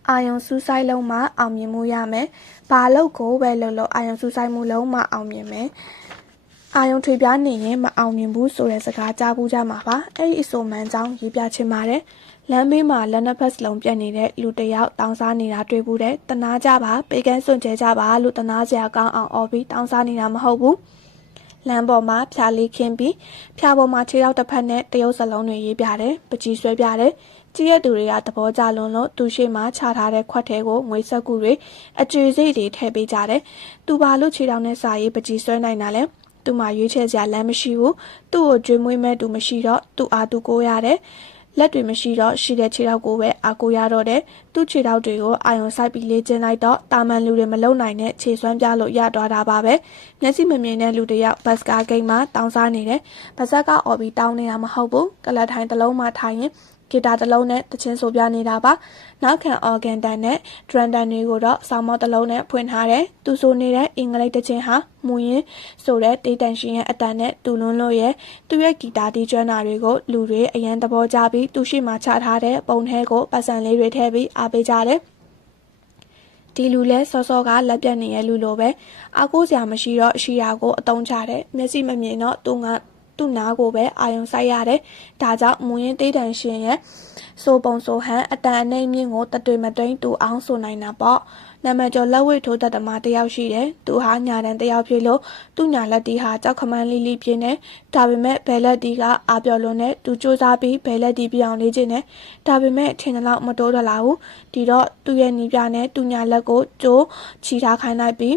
အာယုံစူးစိုက်လုံးမှအောင်မြင်မှုရမယ်။ဘာလို့ကိုပဲလို့အာယုံစူးစိုက်မှုလုံးမှအောင်မြင်မယ်။အာယုံထွေပြားနေရင်မအောင်မြင်ဘူးဆိုတဲ့စကားကြားဘူးကြမှာပါ။အဲ့ဒီအဆိုမှန်ကြောင်းရေးပြချင်ပါတယ်။လမ်းဘေးမှာလက်နှစ်ဖက်စလုံးပြတ်နေတဲ့လူတစ်ယောက်တောင်းစားနေတာတွေ့ဘူးတဲ့။တနာကြပါပေကန်းစွန့်ကြဲကြပါလို့တနာစရာကောင်းအောင်အော်ပြီးတောင်းစားနေတာမဟုတ်ဘူး။လမ်းပေါ်မှာဖြာလေးခင်းပြီးဖြာပေါ်မှာခြေထောက်တစ်ဖက်နဲ့တရုပ်စလုံးတွေရေးပြတယ်။ပကြီးဆွဲပြတယ်။ကြည့်ရသူတွေကသဘောကျလွန်လို့သူရှိမှချထားတဲ့ခွက်ထဲကိုငွေဆက်ကူတွေအကျွေစိတ်တွေထည့်ပေးကြတယ်။သူဘာလို့ခြေထောက်နဲ့စာရေးပကြီးဆွဲနိုင်တာလဲ။သူမှရွေးချယ်စရာလမ်းမရှိဘူး။သူ့ကိုကြွေးမွေးမဲ့သူမရှိတော့သူ့အားသူကိုရတယ်။လက်တွေမရှိတော့ရှိတဲ့ခြေထောက်ကိုပဲအားကိုရတော့တယ်။သူ့ခြေထောက်တွေကိုအာယုံစိုက်ပြီးလေ့ကျင့်လိုက်တော့တာမန်လူတွေမလုံနိုင်တဲ့ခြေစွမ်းပြလို့ရသွားတာပါပဲ။မျက်စိမမြင်တဲ့လူတစ်ယောက်ဘတ်စကားဂိမ်းမှာတောင်းစားနေတယ်။ဗဇက်ကအော်ပြီးတောင်းနေတာမဟုတ်ဘူး။ကလတ်ထိုင်တစ်လုံးမှထိုင်ရင် ဂီတာတစ်လုံးနဲ့တချင်းဆိုပြနေတာပါနောက်ခံအော်ဂန်တန်နဲ့ဒရမ်တန်တွေကိုတော့ဆောင်းမောတစ်လုံးနဲ့ဖွင့်ထားတယ်သူဆိုနေတဲ့အင်္ဂလိပ်တချင်းဟာမူရင်းဆိုတဲ့တေးတန်ရှင်ရဲ့အတန်နဲ့တူလွန်းလို့ရဲ့သူ့ရဲ့ဂီတာတီးကျွမ်းတာတွေကိုလူတွေအရန်သဘောကျပြီးသူရှိမှချထားတဲ့ပုံထဲကိုပတ်စံလေးတွေထည့်ပြီးအားပေးကြတယ်ဒီလူလဲစောစောကလက်ပြတ်နေရဲ့လူလိုပဲအားကိုးစရာမရှိတော့ရှိရာကိုအတုံးချတယ်မျက်စိမမြင်တော့သူနာကိုပဲအာယုံဆိုင်ရတယ်ဒါကြောင့်မူရင်းတေးတန်ရှင်ရဲ့ဆိုပုံဆိုဟန်အတန်အနှိမ့်မြင့်ကိုတတွေ့မတိန်တူအောင်ဆိုနိုင်တာပေါ့နာမည်ကျော်လက်ဝှေ့ထိုးတတ်သမားတစ်ယောက်ရှိတယ်သူဟာညာတန်တစ်ယောက်ဖြစ်လို့သူ့ညာလက်တီဟာကြောက်ခမန်းလေးလေးပြင်းနေဒါပေမဲ့ဘယ်လက်တီကအာပြော်လွန်းနဲ့သူစူးစမ်းပြီးဘယ်လက်တီပြောင်းလေးခြင်းနဲ့ဒါပေမဲ့ထင်တယ်လို့မတိုးတော့လာဘူးဒီတော့သူ့ရဲ့နီးပြနဲ့သူ့ညာလက်ကိုကြိုးချီထားခိုင်းလိုက်ပြီ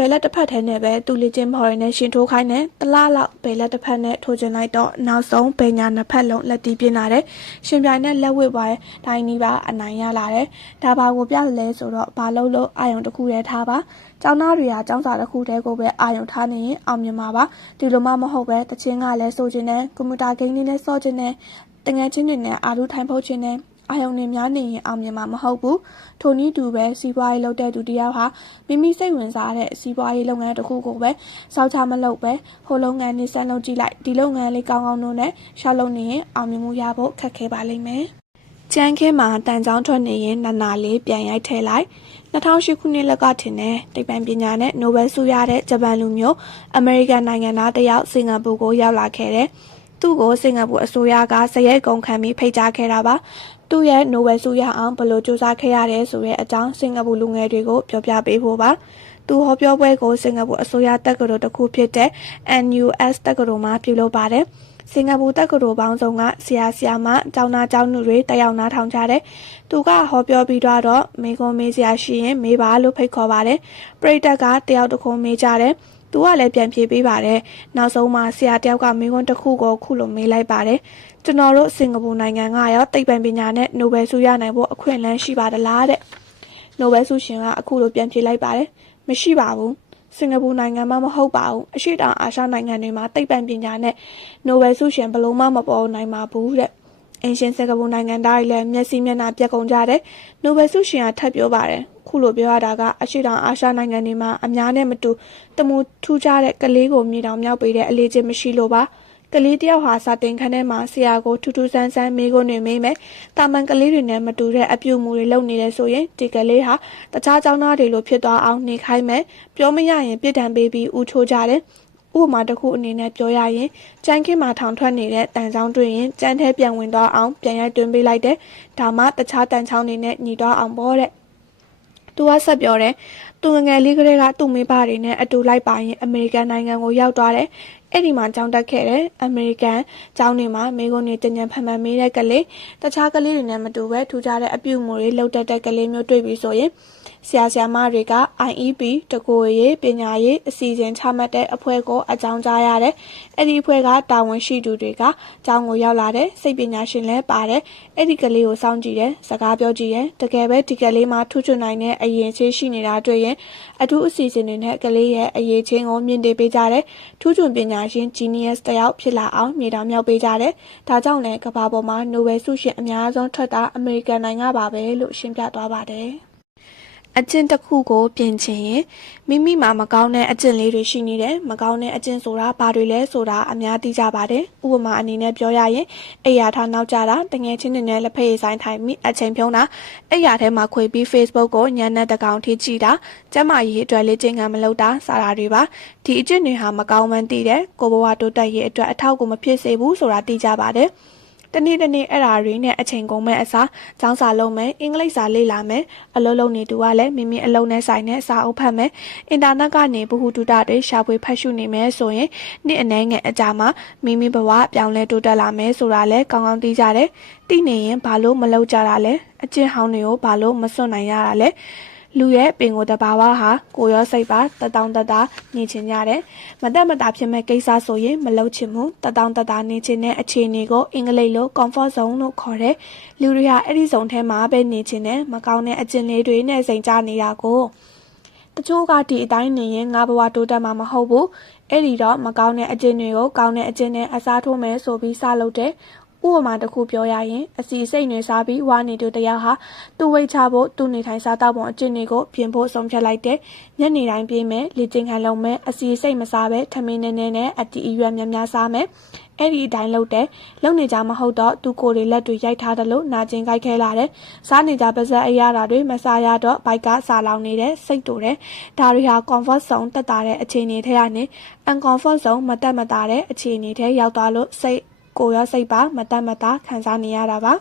းဘယ်လက်တစ်ဖက်ထဲနဲ့ပဲသူ့လေချင်းဖော်ရနဲ့ရှင်ထိုးခိုင်းတယ်တလားလောက်ဘယ်လက်တစ်ဖက်နဲ့ထိုးချင်လိုက်တော့နောက်ဆုံးဘယ်ညာနှစ်ဖက်လုံးလက်တီးပြင်းလာတယ်ရှင်ပြိုင်နဲ့လက်ဝှေ့ပွဲတိုင်းနီးပါအနိုင်ရလာတယ်ဒါဘာကိုပြလဲဆိုတော့ဘာလို့အာယုံတစ်ခုတည်းထားပါကျောင်းသားတွေကကျောင်းစာတစ်ခုတည်းကိုပဲအာယုံထားနေရင်အောင်မြင်မှာပါဒီလိုမှမဟုတ်ပဲတချင်းကလည်းဆိုချင်တယ်ကွန်ပျူတာဂိမ်းလေးနဲ့စော့ချင်တယ်တငယ်ချင်းတွေနဲ့အာလူထိုင်ဖို့ချင်တယ်အာယုံနေများနေရင်အောင်မြင်မှာမဟုတ်ဘူးထိုနည်းတူပဲစီးပွားရေးလုပ်တဲ့သူတယောက်ဟာမိမိစိတ်ဝင်စားတဲ့စီးပွားရေးလုပ်ငန်းတစ်ခုကိုပဲစောင့်ချမလုပ်ပဲဟိုလုပ်ငန်းနဲ့ဆက်လုပ်ကြည့်လိုက်ဒီလုပ်ငန်းလေးကောင်းကောင်းလုပ်နဲ့ရှောက်လုပ်နေရင်အောင်မြင်မှုရဖို့ခက်ခဲပါလိမ့်မယ်ကျန်းခင်းမှာတန်ချောင်းထွက်နေရင်နာလေးပြန်ရိုက်ထည့်လိုက်2008ခုနှစ်လက်ကထင်တယ်တိတ်ပံပညာနဲ့နိုဘယ်ဆုရတဲ့ဂျပန်လူမျိုးအမေရိကန်နိုင်ငံသားတစ်ယောက်စင်ကာပူကိုရောက်လာခဲ့တယ်သူ့ကိုစင်ကာပူအစိုးရကစရိုက်ကုန်ခံပြီးဖိတ်ကြားခဲ့တာပါသူ့ရဲ့နိုဘယ်ဆုရအောင်ဘယ်လိုစူးစမ်းခဲ့ရတယ်ဆိုတဲ့အကြောင်းစင်ကာပူလူငယ်တွေကိုပြောပြပေးဖို့ပါသူဟောပြောပွဲကိုစင်ကာပူအစိုးရတက္ကသိုလ်တစ်ခုဖြစ်တဲ့ NUS တက္ကသိုလ်မှာပြုလုပ်ပါတယ်စင်ကာပူတက္ကသိုလ်ပေါင်းစုံကဆရာဆရာမကျောင်းသားကျောင်းသူတွေတက်ရောက်နားထောင်ကြတယ်သူကဟောပြောပြီးတော့မေခွန်မေးစရာရှိရင်မေးပါလို့ဖိတ်ခေါ်ပါတယ်ပရိသတ်ကတယောက်တစ်ခုမေးကြတယ်သူကလည်းပြန်ပြေးပေးပါတယ်နောက်ဆုံးမှာဆရာတယောက်ကမေးခွန်းတစ်ခုကိုခုလိုမေးလိုက်ပါတယ်ကျွန်တော်တို့စင်ကာပူနိုင်ငံကရောသိပ္ပံပညာနဲ့နိုဘယ်ဆုရနိုင်ဖို့အခွင့်အလမ်းရှိပါသလားတဲ့နိုဘယ်ဆုရှင်ကအခုလိုပြန်ပြေးလိုက်ပါတယ်မရှိပါဘူးစင်ကာပူနိုင်ငံမှာမဟုတ်ပါဘူးအရှေ့တောင်အာရှနိုင်ငံတွေမှာသိပ္ပံပညာနဲ့နိုဘယ်ဆုရှင်ဘယ်လို့မှမပေါ်နိုင်ပါဘူးတဲ့အင်ရှင်စင်ကာပူနိုင်ငံသားတွေလည်းမျက်စိမျက်နှာပြက်ကုန်ကြတယ်နိုဘယ်ဆုရှင်ကထပ်ပြောပါတယ်ခုလိုပြောရတာကအရှေ့တောင်အာရှနိုင်ငံတွေမှာအများနဲ့မတူတမူထူးခြားတဲ့ကလေးကိုမြေတောင်မြောက်ပေးတဲ့အလေးချင်းမရှိလို့ပါကလေးတယောက်ဟာစာတင်ခန်းထဲမှာဆရာကိုထူးထူးဆန်းဆန်းမေးခွန်းတွေမေးမယ်တာမန်ကလေးတွေနဲ့မတူတဲ့အပြုအမူတွေလုပ်နေတယ်ဆိုရင်ဒီကလေးဟာတခြားကျောင်းသားတွေလိုဖြစ်သွားအောင်နေခိုင်းမယ်ပြောမရရင်ပြစ်ဒဏ်ပေးပြီးဦးချိုးကြတယ်ဥပမာတစ်ခုအနေနဲ့ပြောရရင်ကျန်းခင်းမှာထောင်ထွက်နေတဲ့တန်ချောင်းတွေ့ရင်ကျန်းထဲပြန်ဝင်သွားအောင်ပြန်ရိုက်တွင်းပေးလိုက်တယ်ဒါမှတခြားတန်ချောင်းတွေနဲ့ညီသွားအောင်ပေါ့တဲ့သူကဆက်ပြောတယ်သူငယ်လေးကလေးကသူ့မိဘတွေနဲ့အတူလိုက်ပါရင်အမေရိကန်နိုင်ငံကိုရောက်သွားတယ်အဲ့ဒီမှာကြောင်းတက်ခဲ့တယ်အမေရိကန်ကျောင်းတွေမှာမိကုန်းတွေတင်ကြံဖန်ဖန်မေးတဲ့ကလေးတခြားကလေးတွေနဲ့မတူပဲထူကြတဲ့အပြုအမူတွေလောက်တက်တဲ့ကလေးမျိုးတွေ့ပြီးဆိုရင်ဆရာဆရာမတွေက IEP တကိုယ်ရေးပညာရေးအစီအစဉ်ချမှတ်တဲ့အဖွဲ့ကိုအကြောင်းကြားရတယ်အဲ့ဒီအဖွဲ့ကတာဝန်ရှိသူတွေကကျောင်းကိုရောက်လာတဲ့စိတ်ပညာရှင်လည်းပါတယ်အဲ့ဒီကလေးကိုစောင့်ကြည့်တယ်စကားပြောကြည့်တယ်တကယ်ပဲဒီကလေးမှာထူးချွန်နိုင်တဲ့အရင်ချင်းရှိနေတာတွေ့ရင်အထူးအစီအစဉ်တွေနဲ့ကလေးရဲ့အရေးချင်းကိုမြင့်တင်ပေးကြတယ်ထူးချွန်ပညာရှင် Genius တယောက်ဖြစ်လာအောင်မြေတောင်မြောက်ပေးကြတယ်ဒါကြောင့်လည်းကမ္ဘာပေါ်မှာနိုဘယ်ဆုရှင်အများဆုံးထွက်တာအမေရိကန်နိုင်ငံပါပဲလို့ရှင်းပြသွားပါတယ်အကျင့်တစ်ခုကိုပြင်ချင်ရင်မိမိမှာမကောင်းတဲ့အကျင့်လေးတွေရှိနေတယ်မကောင်းတဲ့အကျင့်ဆိုတာဘာတွေလဲဆိုတာအများသိကြပါတယ်ဥပမာအနေနဲ့ပြောရရင်အိယာထားနောက်ကြတာတငယ်ချင်းတွေနဲ့လက်ဖက်ရည်ဆိုင်ထိုင်မိအချိန်ဖြုံးတာအိယာထဲမှာခွေပြီး Facebook ကိုညနေတကောင်ထိကြည့်တာကျမကြီးအတွက်လေ့ကျင့်ခန်းမလုပ်တာစတာတွေပါဒီအကျင့်တွေဟာမကောင်းမှန်းသိတယ်ကိုဘဝတိုးတက်ရေးအတွက်အထောက်အကူမဖြစ်စေဘူးဆိုတာသိကြပါတယ်တနေ့အဲ့ဓာတွေနဲ့အချိန်ကုန်မဲ့အစားကျောင်းစာလုံးမယ်အင်္ဂလိပ်စာလေ့လာမယ်အလုပ်လုပ်နေသူကလည်းမိမိအလုပ်နဲ့ဆိုင်တဲ့စာအုပ်ဖတ်မယ်အင်တာနက်ကနေဗဟုသုတတွေရှာဖွေဖတ်ရှုနေမယ်ဆိုရင်နေ့အနည်းငယ်အကြာမှာမိမိဘဝပြောင်းလဲတိုးတက်လာမယ်ဆိုတာလည်းကောင်းကောင်းသိကြတယ်သိနေရင်ဘာလို့မလုပ်ကြတာလဲအကျင့်ဟောင်းတွေကိုဘာလို့မစွန့်နိုင်ရတာလဲလူရဲ့ပင်ကိုယ်တဘာဝဟာကိုရောစိတ်ပါတတောင်းတတာနေချင်ကြတယ်မတက်မတာဖြစ်မဲ့ကိစ္စဆိုရင်မလုပ်ချင်ဘူးတတောင်းတတာနေချင်တဲ့အခြေအနေကိုအင်္ဂလိပ်လို comfort zone လို့ခေါ်တယ်လူတွေဟာအဲ့ဒီဇုံထဲမှာပဲနေချင်တယ်မကောင်းတဲ့အကျင့်လေးတွေနဲ့စိန်ကြနေတာကိုတချို့ကဒီအတိုင်းနေရင်ငါဘဝတိုးတက်မှာမဟုတ်ဘူးအဲ့ဒီတော့မကောင်းတဲ့အကျင့်တွေကိုကောင်းတဲ့အကျင့်နဲ့အစားထိုးမယ်ဆိုပြီးစလုပ်တယ် ဥပမာတစ်ခုပြောရရင်အစီစိတ်တွေစားပြီးဝါနေသူတယောက်ဟာသူ့ဝိတ်ချဖို့သူ့နေထိုင်စားတောက်ပုံအကျင့်တွေကိုပြင်ဖို့ဆုံးဖြတ်လိုက်တဲ့ညနေတိုင်းပြေးမယ်လေ့ကျင့်ခန်းလုပ်မယ်အစီစိတ်မစားပဲထမင်းနဲ့အတီအရွက်များများစားမယ်အဲ့ဒီအတိုင်းလုပ်တယ်လုပ်နေကြမဟုတ်တော့သူကိုယ်တွေလက်တွေရိုက်ထားတယ်လို့နာကျင်ကြိုက်ခဲလာတယ်စားနေကြပါဇက်အရာတွေမစားရတော့ဘိုက်ကစားလောင်နေတယ်စိတ်တူတယ်ဒါတွေဟာ comfort zone တက်တာတဲ့အခြေအနေထဲကနေ uncomfort zone မတက်မတာတဲ့အခြေအနေထဲရောက်သွားလို့စိတ်ကိုရောစိတ်ပါမတက်မတာခံစားနေရတာပ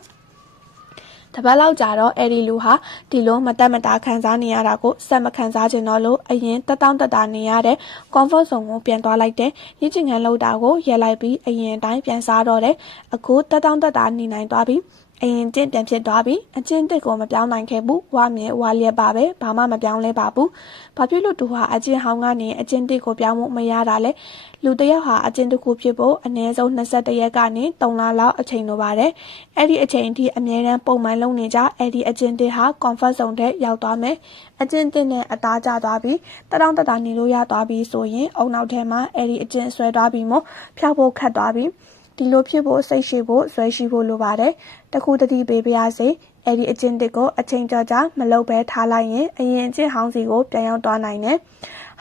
ါတပတ်လောက်ကြာတော့အဲ့ဒီလူဟာဒီလိုမတက်မတာခံစားနေရတာကိုစက်မခံစားချင်တော့လို့အရင်တက်တောင့်တက်တာနေရတဲ့ comfort zone ကိုပြန်သွားလိုက်တယ်ညစ်ချင်ခံလောက်တာကိုရက်လိုက်ပြီးအရင်တိုင်းပြန်စားတော့တယ်အခုတက်တောင့်တက်တာနေနိုင်သွားပြီအရင်ကျင့်ပြန်ဖြစ်သွားပြီအကျင့်တစ်ကိုမပြောင်းနိုင်ခဲ့ဘူးဝါမြဲဝါလျက်ပါပဲဘာမှမပြောင်းလဲပါဘူးဘာဖြစ်လို့သူဟာအကျင့်ဟောင်းကနေအကျင့်တစ်ကိုပြောင်းဖို့မရတာလဲလူတစ်ယောက်ဟာအကျင့်တစ်ခုဖြစ်ဖို့အနည်းဆုံး21ရက်ကနေ3လလောက်အချိန်လိုပါတယ်အဲ့ဒီအချိန်အထိအမြဲတမ်းပုံမှန်လုပ်နေကြအဲ့ဒီအကျင့်တစ်ဟာ comfort zone ထဲရောက်သွားမယ်အကျင့်တစ်နဲ့အသားကျသွားပြီးတတောင့်တတာနေလို့ရသွားပြီဆိုရင်အုံနောက်ထဲမှာအဲ့ဒီအကျင့်ဆွဲသွားပြီးမှဖျောက်ဖို့ခတ်သွားပြီဒီလိုဖြစ်ဖို့စိတ်ရှိဖို့ဆွဲရှိဖို့လိုပါတယ်တခုတတိပေးပါရစေအဲ့ဒီအကျင့်တစ်ကိုအချိန်ကြာကြာမလုပ်ဘဲထားလိုက်ရင်အရင်အကျင့်ဟောင်းစီကိုပြန်ရောက်သွားနိုင်တယ်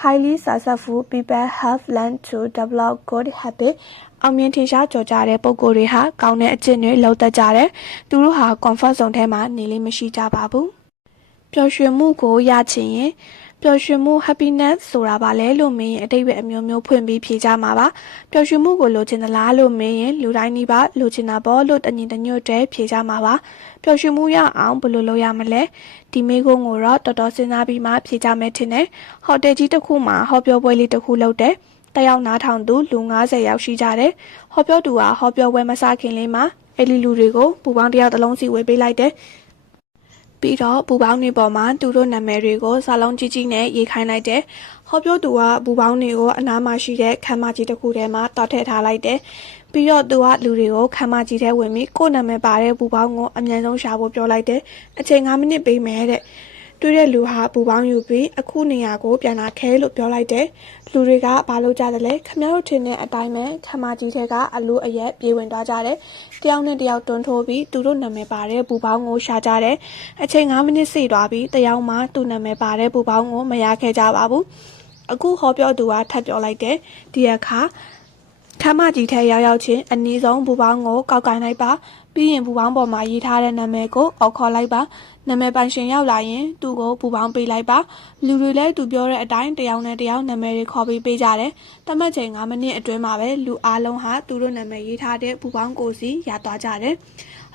highly successful people have learned to develop good habits အောင်မြင်ထင်ရှားကြော်ကြတဲ့ပုံကိုယ်တွေဟာကောင်းတဲ့အကျင့်တွေလုပ်တတ်ကြတယ်သူတို့ဟာ comfort zone ထဲမှာနေလေးမရှိကြပါဘူးပျော်ရွှင်မှုကိုရချင်ရင်ပျော်ရွှင်မှု happiness ဆိုတာပါလဲလို့မင်းရင်အတိတ်ပဲအမျိုးမျိုးဖွင့်ပြီးဖြေကြမှာပါပျော်ရွှင်မှုကိုလိုချင်သလားလို့မင်းရင်လူတိုင်းဒီပါလိုချင်တာပေါ့လို့တညီတညွတ်တည်းဖြေကြမှာပါပျော်ရွှင်မှုရအောင်ဘယ်လိုလုပ်ရမလဲဒီမေးခွန်းကိုတော့တော်တော်စဉ်းစားပြီးမှဖြေကြမယ်ထင်တယ်ဟိုတယ်ကြီးတစ်ခုမှာဟောပြောပွဲလေးတစ်ခုလုပ်တယ်တယောက်နားထောင်သူလူ90ယောက်ရှိကြတယ်ဟောပြောသူကဟောပြောပွဲမစခင်လေးမှာအဲ့ဒီလူတွေကိုပူပေါင်းတယောက်တစ်လုံးစီဝေပေးလိုက်တယ်ပြီးတော့ပူပေါင်းတွေပေါ်မှာသူတို့နာမည်တွေကိုစာလုံးကြီးကြီးနဲ့ရေးခိုင်းလိုက်တယ်။ဟောပြောသူကပူပေါင်းတွေကိုအနားမှာရှိတဲ့ခမ်းမကြီးတစ်ခုထဲမှာတောက်ထည့်ထားလိုက်တယ်။ပြီးတော့သူကလူတွေကိုခမ်းမကြီးထဲဝင်ပြီးကိုယ်နာမည်ပါတဲ့ပူပေါင်းကိုအမြန်ဆုံးရှာဖို့ပြောလိုက်တယ်။အချိန်9မိနစ်ပေးမယ်တဲ့။တွေ့တဲ့လူဟာပူပေါင်းယူပြီးအခုနေရာကိုပြန်လာခဲလို့ပြောလိုက်တယ်။လူတွေကဘာလုပ်ကြတယ်လဲခမတို့ထင်တဲ့အတိုင်းပဲခမ်းမကြီးထဲကအလိုအရက်ပြေးဝင်သွားကြတယ်။တယောက်နဲ့တယောက်တွန်းထိုးပြီးသူတို့နာမည်ပါတဲ့ပူပေါင်းကိုရှာကြတယ်။အချိန်9မိနစ်စေသွားပြီးတယောက်မှသူ့နာမည်ပါတဲ့ပူပေါင်းကိုမရခဲ့ကြပါဘူး။အခုဟောပြောသူကထပ်ပြောလိုက်တယ်။ဒီအခါခမ်းမကြီးထဲရောက်ချင်းအနည်းဆုံးပူပေါင်းကိုကောက်ကင်လိုက်ပါပြီးရင်ပူပေါင်းပေါ်မှာရေးထားတဲ့နာမည်ကိုအော်ခေါ်လိုက်ပါနာမည်ပိုင်ရှင်ရောက်လာရင်သူ့ကိုပူပေါင်းပေးလိုက်ပါလူတွေလည်းသူပြောတဲ့အတိုင်းတယောက်နဲ့တယောက်နာမည်တွေခေါ်ပြီးပေးကြတယ်တတ်မှတ်ချိန်9မိနစ်အတွင်းမှာပဲလူအားလုံးဟာသူတို့နာမည်ရေးထားတဲ့ပူပေါင်းကိုစီရသွားကြတယ်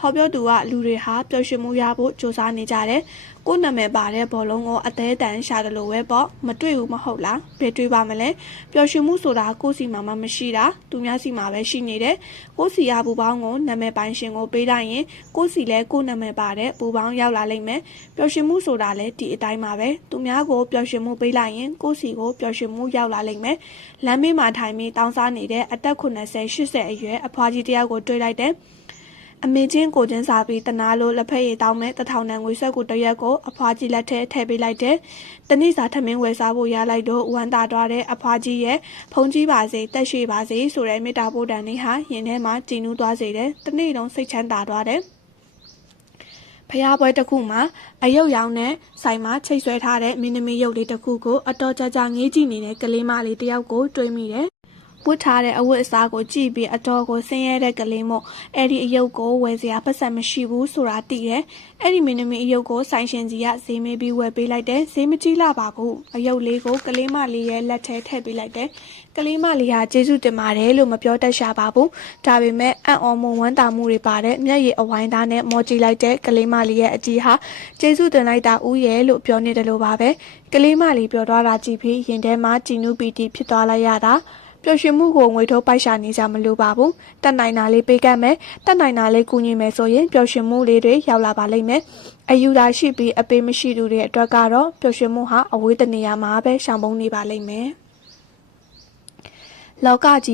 ဟောပြောသူကလူတွေဟာပျော်ရွှင်မှုရဖို့ကြိုးစားနေကြတယ်ကိုယ်နာမည်ပါတဲ့ဘောလုံးကိုအသေးတန်ရှာတယ်လို့ပဲပေါ့မတွေ့ဘူးမဟုတ်လားဘယ်တွေ့ပါမလဲပျော်ရွှင်မှုဆိုတာကိုယ်စီမှာမှမရှိတာသူများစီမှာပဲရှိနေတယ်ကိုယ်စီရပူပေါင်းကိုနာမည်ပိုင်ရှင်ကိုပေးလိုက်ရင်ကိုယ်စီလဲကိုယ်နာမည်ပါတဲ့ပူပေါင်းရောက်လာလိမ့်မယ်ပျော်ရွှင်မှုဆိုတာလဲဒီအတိုင်းပါပဲသူများကိုပျော်ရွှင်မှုပေးလိုက်ရင်ကိုယ်စီကိုပျော်ရွှင်မှုရောက်လာလိမ့်မယ်လမ်းမေးမှာထိုင်ပြီးတောင်းစားနေတဲ့အသက်80 80အရွယ်အဖွားကြီးတယောက်ကိုတွေ့လိုက်တယ်အမေချင်းကိုချင်းစားပြီးတနာလို့လက်ဖက်ရည်တောင်းမဲ့1000တန်ငွေဆွဲကိုတရက်ကိုအဖွားကြီးလက်ထဲထည့်ပေးလိုက်တယ်။တနေ့စာထမင်းဝယ်စားဖို့ရလိုက်တော့ဝမ်းသာသွားတဲ့အဖွားကြီးရဲ့ဖုန်ကြီးပါစေတက်ရှိပါစေဆိုတဲ့မေတ္တာပို့တန်လေးဟာရင်ထဲမှာကြည်နူးသွားစေတယ်။တနေ့လုံးစိတ်ချမ်းသာသွားတယ်။ဖျားပွဲတစ်ခုမှာအယုတ်ရောင်နဲ့ဆိုင်မှာချိတ်ဆွဲထားတဲ့မင်းသမီးရုပ်လေးတစ်ခုကိုအတော်ကြာကြာငေးကြည့်နေတဲ့ကလေးမလေးတစ်ယောက်ကိုတွေ့မိတယ်။ဝတ်ထားတဲ့အဝတ်အစားကိုကြည့်ပြီးအတော်ကိုဆင်းရဲတဲ့ကလေးမို့အဲ့ဒီအယုတ်ကိုဝယ်စရာပတ်စံမရှိဘူးဆိုတာသိတယ်။အဲ့ဒီမင်းသမီးအယုတ်ကိုဆိုင်ရှင်ကြီးကဈေးမေးပြီးဝယ်ပေးလိုက်တယ်။ဈေးမကြီးလာပါဘူး။အယုတ်လေးကိုကလေးမလေးရဲ့လက်ထဲထည့်ပေးလိုက်တယ်။ကလေးမလေးဟာကျေးဇူးတင်ပါတယ်လို့မပြောတတ်ရှာပါဘူး။ဒါပေမဲ့အံ့ဩမှုဝမ်းသာမှုတွေပါတဲ့မျက်ရည်အဝိုင်းသားနဲ့မော်ကြည့်လိုက်တဲ့ကလေးမလေးရဲ့အကြည့်ဟာကျေးဇူးတင်လိုက်တာဦးရဲ့လို့ပြောနေတယ်လို့ပါပဲ။ကလေးမလေးပြောသွားတာကြည့်ပြီးရင်ထဲမှာကြည်နူးပီတိဖြစ်သွားလိုက်ရတာ။ပျော်ရွှင်မှုကိုငွေထိုးပိုက်ရှာနေကြမလို့ပါဘူးတတ်နိုင်တာလေးပေးကမ်းမယ်တတ်နိုင်တာလေးကူညီမယ်ဆိုရင်ပျော်ရွှင်မှုလေးတွေရောက်လာပါလိမ့်မယ်အယူသာရှိပြီးအပေးမရှိသူတွေအတွက်ကတော့ပျော်ရွှင်မှုဟာအဝေးတနေရာမှာပဲရှောင်ပုံးနေပါလိမ့်မယ်လောကကြီး